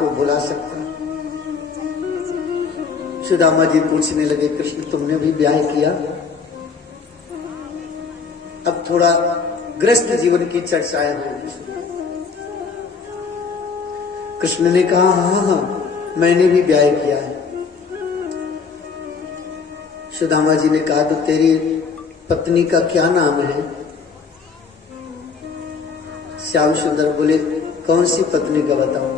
को भुला सकता। सुदामा जी पूछने लगे, कृष्ण तुमने भी ब्याह किया? अब थोड़ा गृहस्थ जीवन की चर्चाएं होगी। कृष्ण ने कहा, हाँ हाँ मैंने भी ब्याह किया है। सुदामा जी ने कहा, तो तेरी पत्नी का क्या नाम है? श्याम सुंदर बोले, कौन सी पत्नी का बताओ?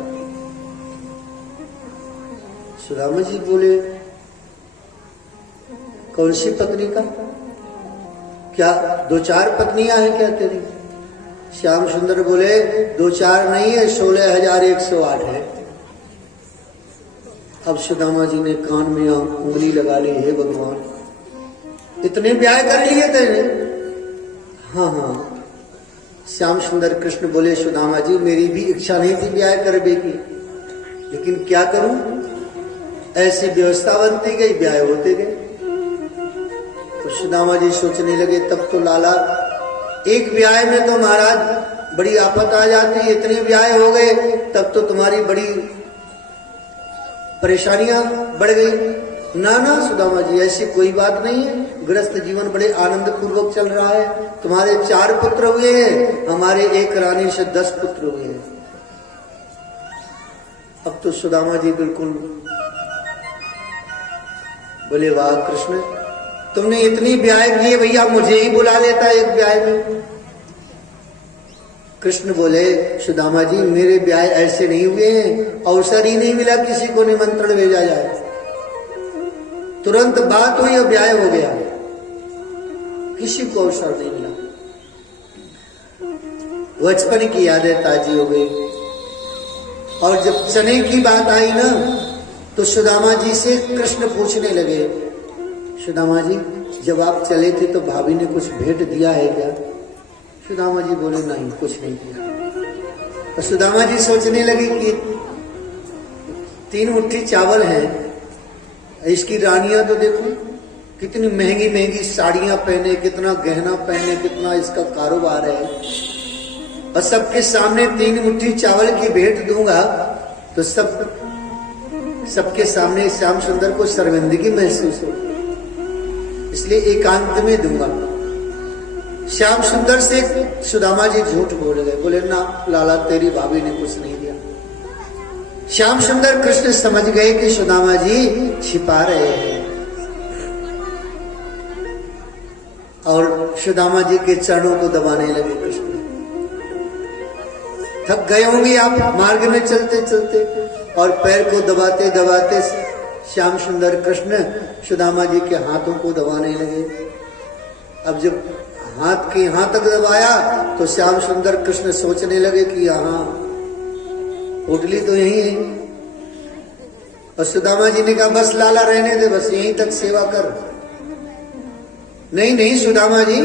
सुदामा जी बोले, कौन सी पत्नी का? क्या 2-4 पत्नियां हैं क्या तेरी? श्याम सुंदर बोले, 2-4 नहीं है, 16,108 है। अब सुदामा जी ने कान में उंगली लगा ली, हे भगवान इतने ब्याह कर लिए तेरे? हाँ हाँ। श्याम सुंदर कृष्ण बोले, सुदामा जी मेरी भी इच्छा नहीं थी ब्याह करने की, लेकिन क्या करूं, ऐसी व्यवस्था बनती गई, ब्याह होते गए। तो सुदामा जी सोचने लगे, तब तो लाला एक ब्याह में तो महाराज बड़ी आफत आ जाती, इतने ब्याह हो गए तब तो तुम्हारी बड़ी परेशानियां बढ़ गई। ना ना सुदामा जी ऐसी कोई बात नहीं है, गृहस्थ जीवन बड़े आनंद पूर्वक चल रहा है। तुम्हारे 4 पुत्र हुए हैं, हमारे एक रानी से 10 पुत्र हुए हैं। अब तो सुदामा जी बिल्कुल बोले, वाह कृष्ण तुमने इतनी ब्याह किए, भैया मुझे ही बुला लेता एक ब्याह में। कृष्ण बोले, सुदामा जी मेरे ब्याह ऐसे नहीं हुए हैं, अवसर ही नहीं मिला किसी को निमंत्रण भेजा जाए। तुरंत बात हुई और ब्याह हो गया, किसी को अवसर नहीं मिला। बचपन की यादें ताजी हो गई। और जब चने की बात आई ना, तो सुदामा जी से कृष्ण पूछने लगे, सुदामा जी जब आप चले थे तो भाभी ने कुछ भेंट दिया है क्या? सुदामा जी बोले, नहीं कुछ नहीं दिया। और सुदामा जी सोचने लगे कि 3 मुट्ठी चावल है, इसकी रानियां तो देखो कितनी महंगी महंगी साड़ियां पहने, कितना गहना पहने, कितना इसका कारोबार है, और सबके सामने 3 मुट्ठी चावल की भेंट दूंगा तो सबके सामने श्याम सुंदर को शर्मिंदगी महसूस हो, इसलिए एकांत में दूंगा। श्याम सुंदर से सुदामा जी झूठ बोल गए, बोले ना लाला तेरी भाभी ने कुछ नहीं दिया। श्याम सुंदर कृष्ण समझ गए कि सुदामा जी छिपा रहे हैं, और सुदामा जी के चरणों को दबाने लगे। कृष्ण थक गए होंगे आप मार्ग में चलते चलते, और पैर को दबाते दबाते श्याम सुंदर कृष्ण सुदामा जी के हाथों को दबाने लगे। अब जब हाथ के यहां तक दबाया तो श्याम सुंदर कृष्ण सोचने लगे कि यहाँ पोटली तो यही है, और सुदामा जी ने कहा बस लाला रहने दे, बस यहीं तक सेवा कर। नहीं नहीं सुदामा जी,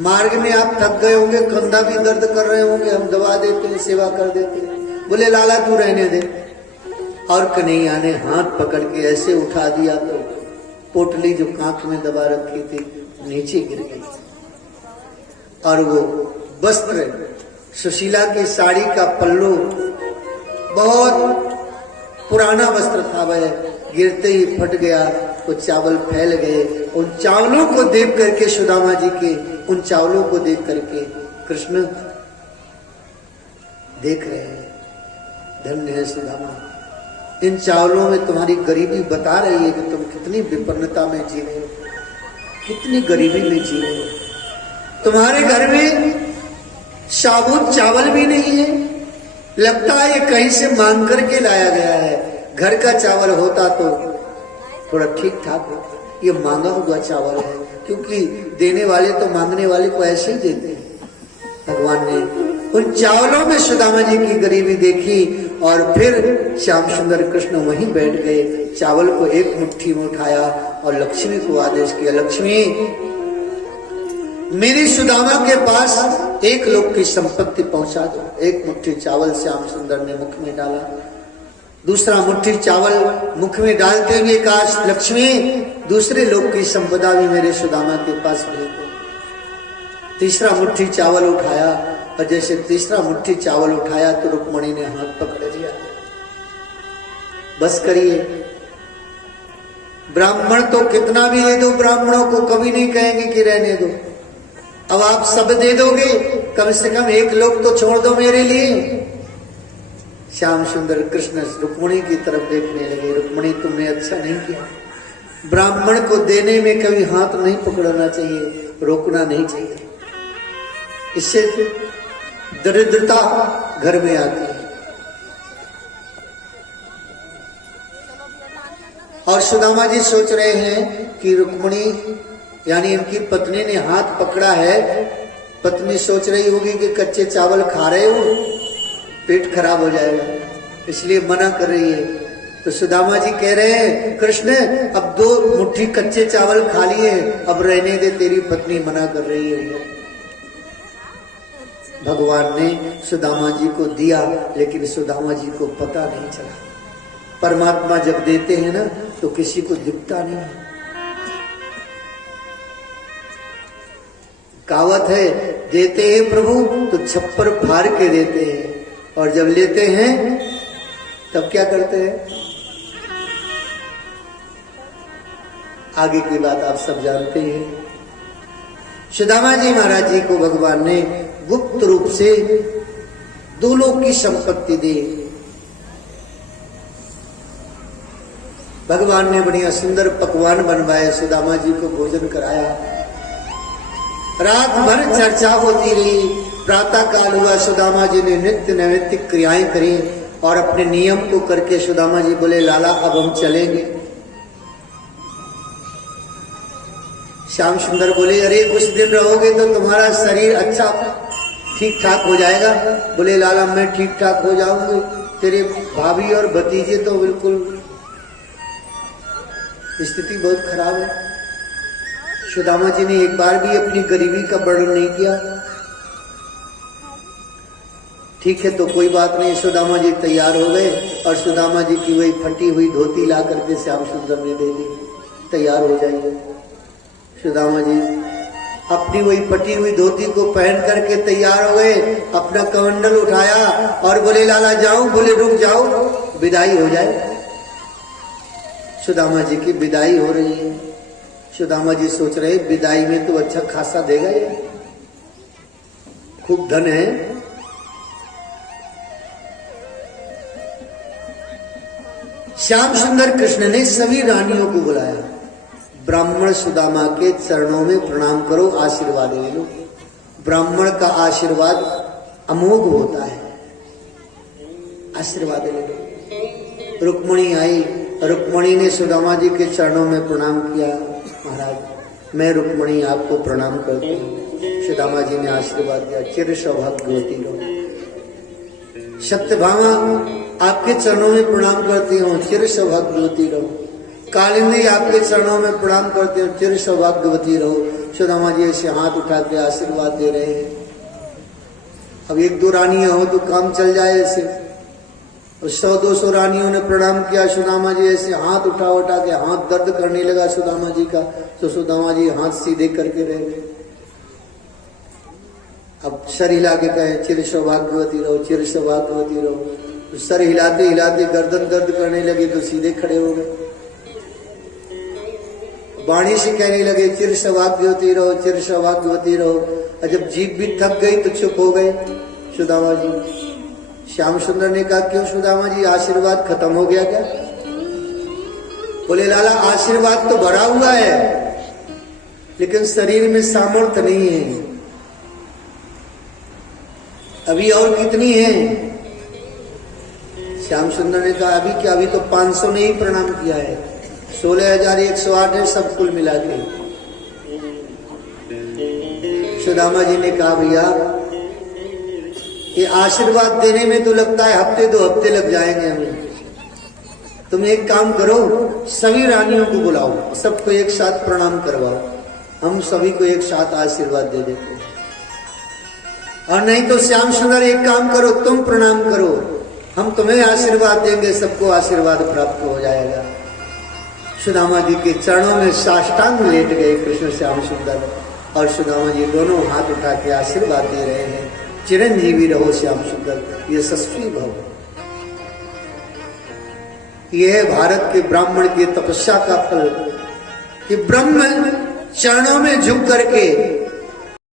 मार्ग में आप थक गए होंगे, कंधा भी दर्द कर रहे होंगे, हम दबा देते हैं, सेवा कर देते हैं। बोले लाला तू रहने दे। और कन्हैया ने हाथ पकड़ के ऐसे उठा दिया तो पोटली जो कांख में दबा रखी थी नीचे गिर गई, और वो वस्त्र सुशीला की साड़ी का पल्लू बहुत पुराना वस्त्र था, वह गिरते ही फट गया, वो चावल फैल गए। उन चावलों को देख करके सुदामा जी के उन चावलों को देख करके कृष्ण देख रहे हैं, धन्य है सुदामा, इन चावलों में तुम्हारी गरीबी बता रही है कि तुम कितनी विपन्नता में जी रहे हो, कितनी गरीबी में जी रहे हो। तुम्हारे घर में साबुत चावल भी नहीं है, लगता है ये कहीं से मांग करके लाया गया है। घर का चावल होता तो थोड़ा ठीक ठाक हो, ये मांगा हुआ चावल है, क्योंकि देने वाले तो मांगने वाले को ऐसे ही देते हैं। भगवान ने उन चावलों में सुदामा जी की गरीबी देखी, और फिर श्याम सुंदर कृष्ण वहीं बैठ गए, चावल को एक मुट्ठी में उठाया और लक्ष्मी को आदेश किया, लक्ष्मी मेरी सुदामा के पास 1 लोक की संपत्ति पहुंचा दो। 1 मुट्ठी चावल श्याम सुंदर ने मुख में डाला, दूसरा मुट्ठी चावल मुख में डालते हुए कहा, लक्ष्मी दूसरे लोक की संपदा भी मेरे सुदामा के पास भेज दो। तीसरा मुट्ठी चावल उठाया, और जैसे तीसरा मुट्ठी चावल उठाया तो रुक्मणी ने हाथ पकड़ लिया, बस करिए। ब्राह्मण तो कितना भी दे दो, ब्राह्मणों को कभी नहीं कहेंगे कि रहने दो। अब आप सब दे दोगे, कम से कम एक लोग तो छोड़ दो मेरे लिए। श्याम सुंदर कृष्ण रुक्मिणी की तरफ देखने लगे। रुक्मिणी, तुमने अच्छा नहीं किया। ब्राह्मण को देने में कभी हाथ नहीं पकड़ना चाहिए, रोकना नहीं चाहिए। इससे दरिद्रता घर में आती है। और सुदामा जी सोच रहे हैं कि रुक्मिणी यानी इनकी पत्नी ने हाथ पकड़ा है। पत्नी सोच रही होगी कि कच्चे चावल खा रहे हो, पेट खराब हो जाएगा, इसलिए मना कर रही है। तो सुदामा जी कह रहे हैं, कृष्ण अब 2 मुट्ठी कच्चे चावल खा लिए, अब रहने दे, तेरी पत्नी मना कर रही है। भगवान ने सुदामा जी को दिया, लेकिन सुदामा जी को पता नहीं चला। परमात्मा जब देते हैं ना तो किसी को दिखता नहीं है। कहावत है, देते हैं प्रभु तो छप्पर फाड़ के देते हैं, और जब लेते हैं तब क्या करते हैं? आगे की बात आप सब जानते हैं। सुदामा जी महाराज जी को भगवान ने गुप्त रूप से 2 लोक की संपत्ति दी। भगवान ने बढ़िया सुंदर पकवान बनवाए, सुदामा जी को भोजन कराया। रात भर चर्चा होती रही। प्रातः काल हुआ, सुदामा जी ने नित्य नैमित्तिक क्रियाएं करी और अपने नियम को करके सुदामा जी बोले, लाला अब हम चलेंगे। श्याम सुंदर बोले, अरे कुछ दिन रहोगे तो तुम्हारा शरीर अच्छा ठीक ठाक हो जाएगा। बोले, लाला मैं ठीक ठाक हो जाऊंगी, तेरे भाभी और भतीजे तो बिल्कुल स्थिति बहुत खराब है। सुदामा जी ने एक बार भी अपनी गरीबी का वर्णन नहीं किया। ठीक है, तो कोई बात नहीं। सुदामा जी तैयार हो गए और सुदामा जी की वही फटी हुई धोती ला करके श्याम सुंदर ने दे दी, तैयार हो जाइए। सुदामा जी अपनी वही फटी हुई धोती को पहन करके तैयार हो गए, अपना कमंडल उठाया और बोले, लाला जाऊं? बोले, रुक जाओ, विदाई हो जाए। सुदामा जी की विदाई हो रही है। सुदामा जी सोच रहे, विदाई में तो अच्छा खासा देगा ये, खूब धन है। श्याम सुंदर कृष्ण ने सभी रानियों को बुलाया। ब्राह्मण सुदामा के चरणों में प्रणाम करो, आशीर्वाद ले लो। ब्राह्मण का आशीर्वाद अमोघ होता है, आशीर्वाद ले लो। रुक्मिणी आई, रुक्मिणी ने सुदामा जी के चरणों में प्रणाम किया। महाराज, मैं रुक्मिणी आपको प्रणाम करती हूँ। सुदामा जी ने आशीर्वाद दिया, चिर सौभाग्यवती रहो। सत्यभामा आपके चरणों में प्रणाम करती हूँ, चिर सौभाग्यवती रहो। कालिंदी आपके चरणों में प्रणाम करती हूँ, चिर सौभाग्यवती रहो। सुदामा जी ऐसे हाथ उठा के आशीर्वाद दे रहे हैं। अब 1-2 रानियां हो तो काम चल जाए ऐसे। 100-200 रानियों ने प्रणाम किया। सुदामा जी ऐसे हाथ उठा के, हाथ दर्द करने लगा सुदामा जी का, तो सुदामा जी हाथ सीधे करके रह गए। अब सर हिला के कहे, चिर सौभाग्यवती रहो, चिर सौभाग्यवती रहो। सर हिलाते हिलाते गर्दन दर्द करने लगे तो सीधे खड़े हो गए। वाणी से कहने लगे, चिर सौभाग्यवती रहो, चिर सौभाग्यवती रहो। और जब जीभ भी थक गई तो चुप हो गए सुदामा जी। श्याम सुंदर ने कहा, क्यों सुदामा जी, आशीर्वाद खत्म हो गया क्या? बोले, लाला आशीर्वाद तो भरा हुआ है, लेकिन शरीर में सामर्थ्य नहीं है। अभी और कितनी है? श्याम सुंदर ने कहा, अभी क्या, अभी तो 500 ने ही प्रणाम किया है, 16,108 है सब कुल मिला के। सुदामा जी ने कहा, भैया ये आशीर्वाद देने में तो लगता है 1-2 हफ्ते लग जाएंगे हमें। तुम एक काम करो, सभी रानियों को बुलाओ, सबको एक साथ प्रणाम करवाओ, हम सभी को एक साथ आशीर्वाद दे देते हैं। और नहीं तो श्याम सुंदर एक काम करो, तुम प्रणाम करो, हम तुम्हें आशीर्वाद देंगे, सबको आशीर्वाद प्राप्त हो जाएगा। सुदामा जी के चरणों में साष्टांग लेट गए कृष्ण श्याम सुंदर, और सुदामा जी दोनों हाथ उठा के आशीर्वाद दे रहे हैं, चिरंजीवी रहो श्याम सुंदर, यशस्वी भव। यह है भारत के ब्राह्मण की तपस्या का फल कि ब्रह्म चरणों में झुक करके